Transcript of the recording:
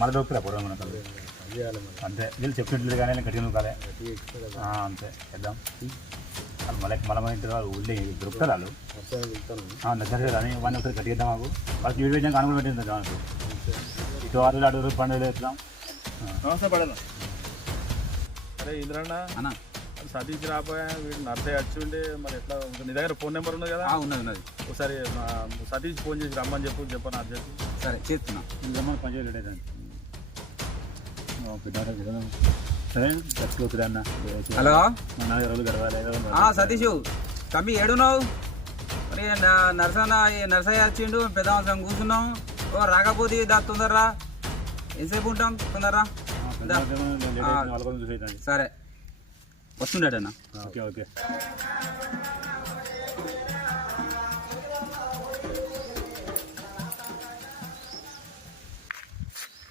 మన డోక్తురా పొడవ మనకు అంతే వీళ్ళు చెప్పినట్లు కానీ గట్టిగా నువ్వు కాలే అంతే చేద్దాం మళ్ళీ ఇంటి ఊళ్ళో దొరుకుతారు వాళ్ళు నచ్చలేదు కానీ వాడిని ఒకసారి కట్టిద్దాం మాకు వాళ్ళకి వీడి వేసాక అనుకుని పెట్టింది దానికి ఇటు 6 వేలు 6 పండుగలు వేద్దాం. నమస్తే పడదా అరే ఇంద్రన్న అన్న సతీష్ రాపోయా వీడు నర్సే వచ్చి ఉండే మరి ఎట్లా నీ దగ్గర ఫోన్ నెంబర్ ఉన్నది కదా? ఉన్నది. ఒకసారి సతీష్ ఫోన్ చేసి రమ్మని చెప్పను అర్జెంట్. సరే చేస్తున్నా. రమ్మని పని చేయలేదండి సరే చచ్చిపోతుంది అన్న. హలో మన రోజులు గడవాలి. సతీష్ తమ్మి ఏడున్నావు? మరి నర్సయ్య వచ్చిండు పెద్ద అవసరం కూర్చున్నాం. రాకపోతే దా తొందరరా ఎంతసేపు ఉంటాం తొందరరా. సరే వస్తుండేటన్నా. Okay okay.